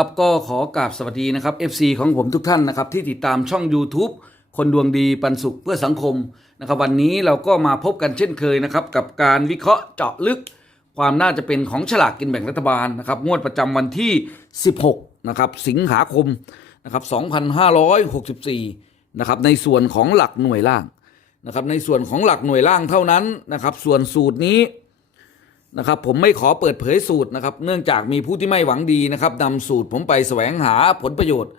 ครับก็ขอกราบสวัสดีนะครับ FC ของผมทุกท่านนะครับ ที่ติดตามช่อง YouTube คนดวงดีปันสุขเพื่อสังคมนะครับวันนี้เราก็มาพบกันเช่นเคยนะครับ กับการวิเคราะห์เจาะลึก ความน่าจะเป็นของฉลากกินแบ่งรัฐบาลนะครับงวดประจำวันที่ 16นะครับสิงหาคมนะครับ2564นะครับในส่วนของหลักหน่วยล่างนะครับในส่วนของหลักหน่วยล่างเท่านั้นนะครับส่วนสูตรนี้ นะครับผมไม่ขอเปิดเผยสูตรนะครับ เนื่องจากมีผู้ที่ไม่หวังดีนะครับนำสูตรผมไปแสวงหาผลประโยชน์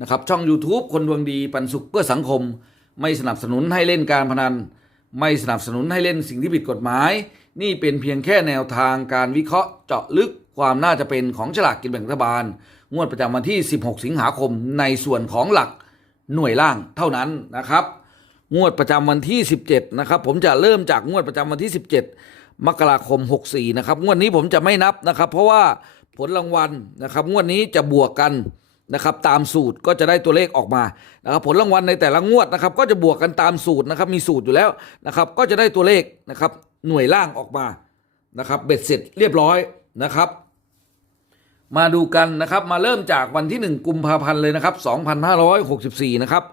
นะครับช่อง YouTube คนดวงดีปันสุขเพื่อสังคม ไม่สนับสนุนให้เล่นการพนัน ไม่สนับสนุนให้เล่นสิ่งที่ผิดกฎหมาย นี่เป็นเพียงแค่แนวทางการวิเคราะห์เจาะลึกความน่าจะเป็นของฉลากกินแบ่งรัฐบาล งวดประจำวันที่ 16 สิงหาคมในส่วนของหลักหน่วยล่างเท่านั้นนะครับ งวดประจำวันที่ 17 นะครับ ผมจะเริ่มจากงวดประจำวันที่ 17 มกราคม 64 นะครับ งวดนี้ผมจะไม่นับนะครับ เพราะว่าผลรางวัลนะครับ งวดนี้จะบวกกันนะครับ ตามสูตรก็จะได้ตัวเลขออกมานะครับ ผลรางวัลในแต่ละงวดนะครับ ก็จะบวกกันตามสูตรนะครับ มีสูตรอยู่แล้วนะครับ ก็จะได้ตัวเลขนะครับ หน่วยล่างออกมานะครับ เบ็ดเสร็จเรียบร้อยนะครับ มาดูกันนะครับ มาเริ่มจากวันที่ 1 กุมภาพันธ์เลยนะครับ 2564 นะครับ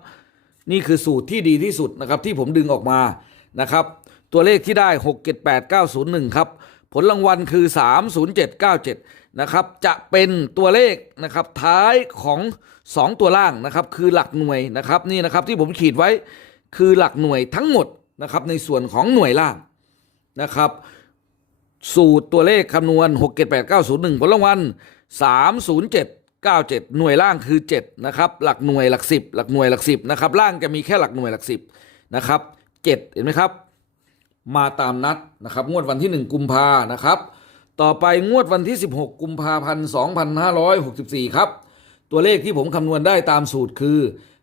นี่คือสูตรที่ดีที่สุดนะครับ ที่ผมดึงออกมานะครับ ตัวเลขที่ได้ 6 7 8 9 0 1 ครับ ผลรางวัลคือ 30797 นะครับ จะเป็นตัวเลขนะครับท้ายของ 2 ตัวล่างนะครับ คือหลักหน่วยนะครับนี่นะครับที่ผมขีดไว้คือหลักหน่วยทั้งหมดนะครับในส่วนของหน่วยล่างนะครับ สูตรตัวเลขคำนวณ 6 7 8 9 0 1 ผลรางวัล 307 97 หน่วยล่างคือ 7 นะครับ หลักหน่วยหลัก 10 หลักหน่วยหลัก 10 นะครับ ล่างจะมีแค่หลักหน่วยหลัก 10 นะครับ 7 เห็นไหมครับ มาตามนัดนะครับ งวดวันที่ 1 กุมภานะครับ ต่อไปงวดวันที่ 16 กุมภาพันธ์2564 ครับ ตัวเลขที่ผมคำนวณได้ตามสูตรคือ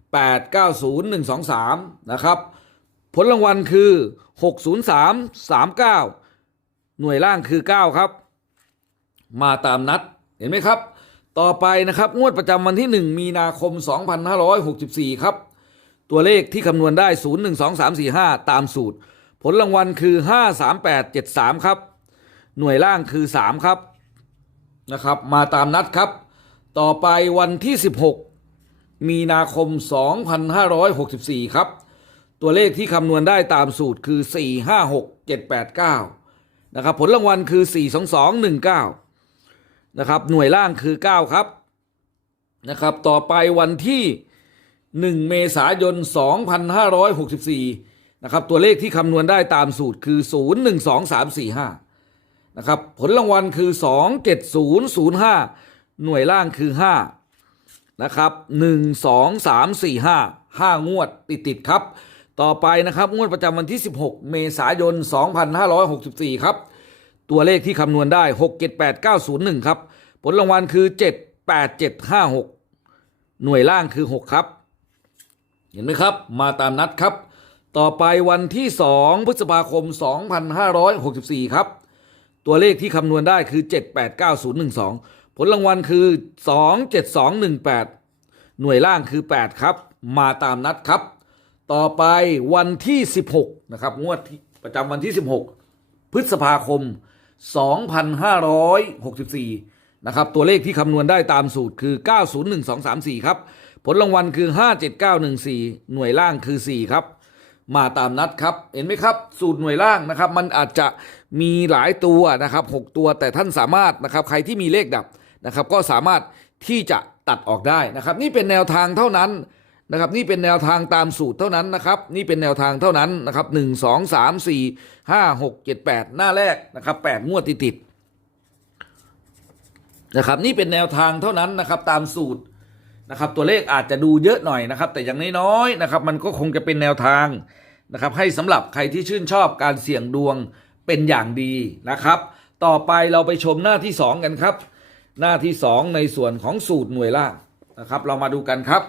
890123 นะครับ ผลรางวัลคือ 60339 หน่วยล่างคือ 9 ครับ มาตามนัดเห็นไหมครับ ต่อไปนะครับ งวดประจำวันที่ 1 มีนาคม 2564 ครับ ตัวเลขที่คำนวณได้ 0 1 2 3 4 5ตามสูตร ผลรางวัลคือ 5 3 8 7 3 ครับ หน่วยล่างคือ 3 ครับนะครับ มาตามนัดครับ ต่อไปวันที่ 16 มีนาคม 2564 ครับ ตัวเลขที่คำนวณได้ตามสูตรคือ 4 5 6 7 8 9 นะครับ ผลรางวัลคือ 4 2 2 1 9 นะครับ หน่วยล่างคือ 9 ครับนะครับ ต่อไปวันที่ 1 เมษายน 2564 นะครับตัวเลขที่คำนวณได้ตามสูตรคือ 0 1 2 3 4 5นะครับผลรางวัลคือ 2 7 0 0 5 หน่วยล่างคือ5นะครับ1 2 3 4 5 5 งวดติดติดๆครับ ต่อไปนะครับงวดประจำวันที่ 16 เมษายน 2564 ครับ ตัวเลขที่คำนวณได้ 6 7 8 9 0 1 ครับ ผลรางวัลคือ 7 8 7 5 6 หน่วยล่างคือ 6 ครับ เห็นไหมครับ มาตามนัดครับ ต่อไปวันที่ 2 พฤษภาคม 2564 ครับ ตัวเลขที่คำนวณได้คือ 789012 ผลรางวัลคือ 27218 หน่วยล่างคือ 8 ครับ มาตามนัดครับ ต่อไปวันที่ 16 นะครับ งวดประจำวันที่ 16 พฤษภาคม 2564 นะครับ ตัวเลขที่คำนวณได้ตามสูตรคือ 901234 ครับ ผลรางวัลคือ 57914 หน่วยล่างคือ 4 ครับ มาตามนัดครับ เห็นไหมครับ สูตรหน่วยล่างนะครับ มันอาจจะมีหลายตัวนะครับ6ตัวแต่ท่านสามารถนะครับใครที่มีเลขดับนะครับ ก็สามารถที่จะตัดออกได้นะครับ นี่เป็นแนวทางเท่านั้นนะครับ นี่เป็นแนวทางตามสูตรเท่านั้นนะครับ นี่เป็นแนวทางเท่านั้นนะครับหนึ่งสองสามสี่ห้าหกเจ็ดแปดหน้าแรกนะครับแปดงวดติดติดๆนะครับ นี่เป็นแนวทางเท่านั้นนะครับ ตามสูตร นะครับตัวเลขอาจจะดูเยอะหน่อยนะครับ แต่อย่างน้อยๆนะครับ มันก็คงจะเป็นแนวทางนะครับ ให้สำหรับใครที่ชื่นชอบการเสี่ยงดวงเป็นอย่างดีนะครับ ต่อไปเราไปชมหน้าที่ 2 กันครับ หน้าที่ 2 ในส่วนของสูตรหน่วยล่างนะครับ เรามาดูกันครับ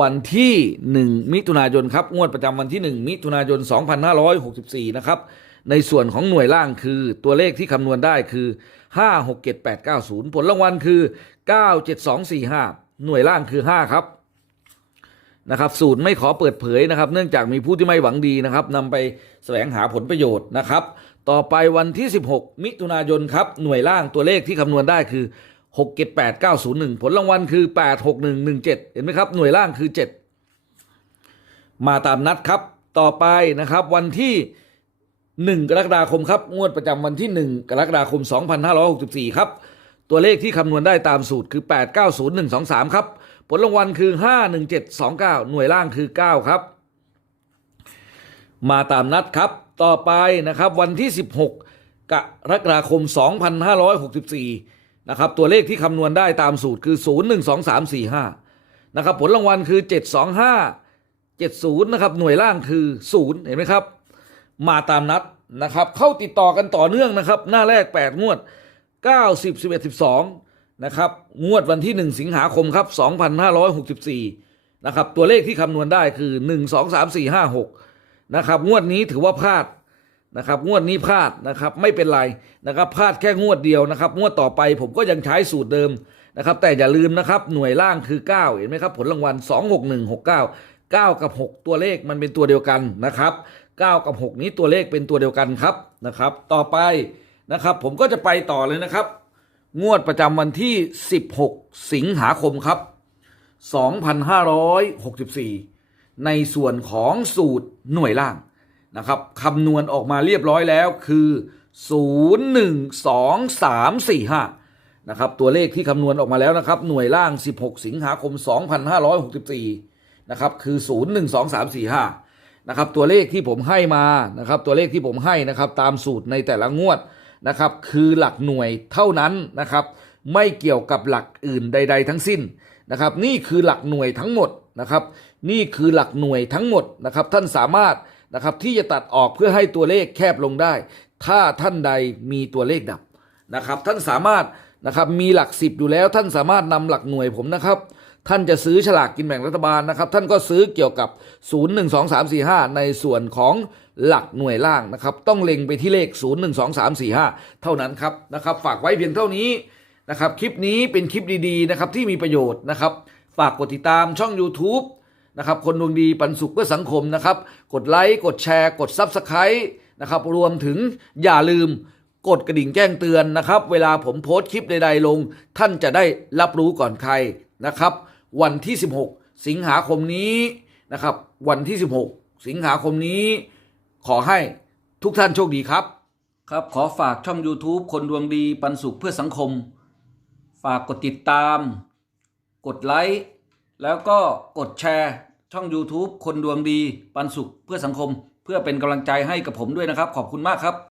วันที่ 1 มิถุนายนครับงวดประจำวันที่ 1 มิถุนายน 2564 นะครับในส่วนของหน่วยล่างคือตัวเลขที่คำนวณได้คือ 5 6 7 8 9 0 ผลรางวัลคือ 9 7 2 4 5 หน่วยล่างคือ 5 ครับนะครับ สูตรไม่ขอเปิดเผยนะครับ เนื่องจากมีผู้ที่ไม่หวังดีนะครับนำไปแสวงหาผลประโยชน์นะครับ ต่อไปวันที่ 16 มิถุนายนครับ หน่วยล่างตัวเลขที่คำนวณได้คือหกเจ็ดแปดเก้าศูนย์หนึ่งผลรางวัลคือแปดหกหนึ่งหนึ่งเจ็ดเห็นไหมครับ หน่วยล่างคือเจ็ดมาตามนัดครับ ต่อไปนะครับวันที่หนึ่งกรกฎาคมครับ งวดประจำวันที่หนึ่งกรกฎาคมสองพันห้าร้อยหกสิบสี่ครับ ตัวเลขที่คำนวณได้ตามสูตรคือแปดเก้าศูนย์หนึ่งสองสามครับ ผลรางวัลคือห้าหนึ่งเจ็ดสองเก้าหน่วยล่างคือเก้าครับ มาตามนัดครับ ต่อไปนะครับวันที่ 16 กรกฎาคม 2564 นะครับ ตัวเลขที่คำนวณได้ตามสูตรคือ 012345 นะครับ ผลรางวัลคือ 725 70 นะครับ หน่วยล่างคือ 0 เห็นไหมครับ มาตามนัดนะครับ เข้าติดต่อกันต่อเนื่องนะครับ หน้าแรก 8 งวด 9 10 11 12นะครับงวดวันที่ 1 สิงหาคมครับ2564นะครับตัวเลขที่คำนวณได้คือ 1 2 3 4 5 6นะครับงวดนี้ถือว่าพลาดนะครับงวดนี้พลาดนะครับไม่เป็นไรนะครับพลาดแค่งวดเดียวนะครับงวดต่อไปผมก็ยังใช้สูตรเดิมนะครับแต่อย่าลืมนะครับหน่วยล่างคือ 9 เห็นไหมครับผลรางวัล 2 6 1 6 9 9 กับ 6 ตัวเลขมันเป็นตัวเดียวกันนะครับ 9 กับ 6 นี้ตัวเลขเป็นตัวเดียวกันครับนะครับ ต่อไป นะครับ ผมก็จะไปต่อเลยนะครับ งวดประจำวันที่ 16 สิงหาคมครับ 2564 ในส่วนของสูตรหน่วยล่างนะครับคำนวณออกมาเรียบร้อยแล้วคือ 0 1 2 3 4 5 นะครับ ตัวเลขที่คำนวณออกมาแล้วนะครับ หน่วยล่าง 16 สิงหาคม 2564 นะครับ คือ 0 1 2 3 4 5 นะครับ ตัวเลขที่ผมให้มานะครับ ตัวเลขที่ผมให้นะครับ ตามสูตรในแต่ละงวด นะครับคือหลักหน่วยเท่านั้นนะครับ ไม่เกี่ยวกับหลักอื่นใด ๆ ทั้งสิ้นนะครับ นี่คือหลักหน่วยทั้งหมดนะครับ นี่คือหลักหน่วยทั้งหมดนะครับ ท่านสามารถนะครับที่จะตัดออกเพื่อให้ตัวเลขแคบลงได้ ถ้าท่านใดมีตัวเลขดับนะครับ ท่านสามารถนะครับมีหลักสิบอยู่แล้วท่านสามารถนำหลักหน่วยผมนะครับ ท่านจะซื้อฉลากกินแบ่งรัฐบาลนะครับ ท่านก็ซื้อเกี่ยวกับ 0 1 2 3 4 5 ในส่วนของหลักหน่วยล่างนะครับ ต้องเล็งไปที่เลข 0 1 2 3 4 5 เท่านั้นครับนะครับ ฝากไว้เพียงเท่านี้นะครับ คลิปนี้เป็นคลิปดีๆนะครับที่มีประโยชน์นะครับ ฝากกดติดตามช่อง YouTube นะครับคนดวงดีปันสุขเพื่อสังคมนะครับ กดไลค์กดแชร์กด Subscribe นะครับ รวมถึงอย่าลืมกดกระดิ่งแจ้งเตือนนะครับ เวลาผมโพสต์คลิปใด ๆ ลง ท่านจะได้รับรู้ก่อนใคร นะครับ วันที่ 16 สิงหาคมนี้นะครับ วันที่ 16 สิงหาคมนี้ ขอให้ทุกท่านโชคดีครับ ครับขอฝากช่อง YouTube คนดวงดีปันสุขเพื่อสังคม ฝากกดติดตาม กดไลค์แล้วก็กดแชร์ช่อง YouTube คนดวงดีปันสุขเพื่อสังคม เพื่อเป็นกำลังใจให้กับผมด้วยนะครับ ขอบคุณมากครับ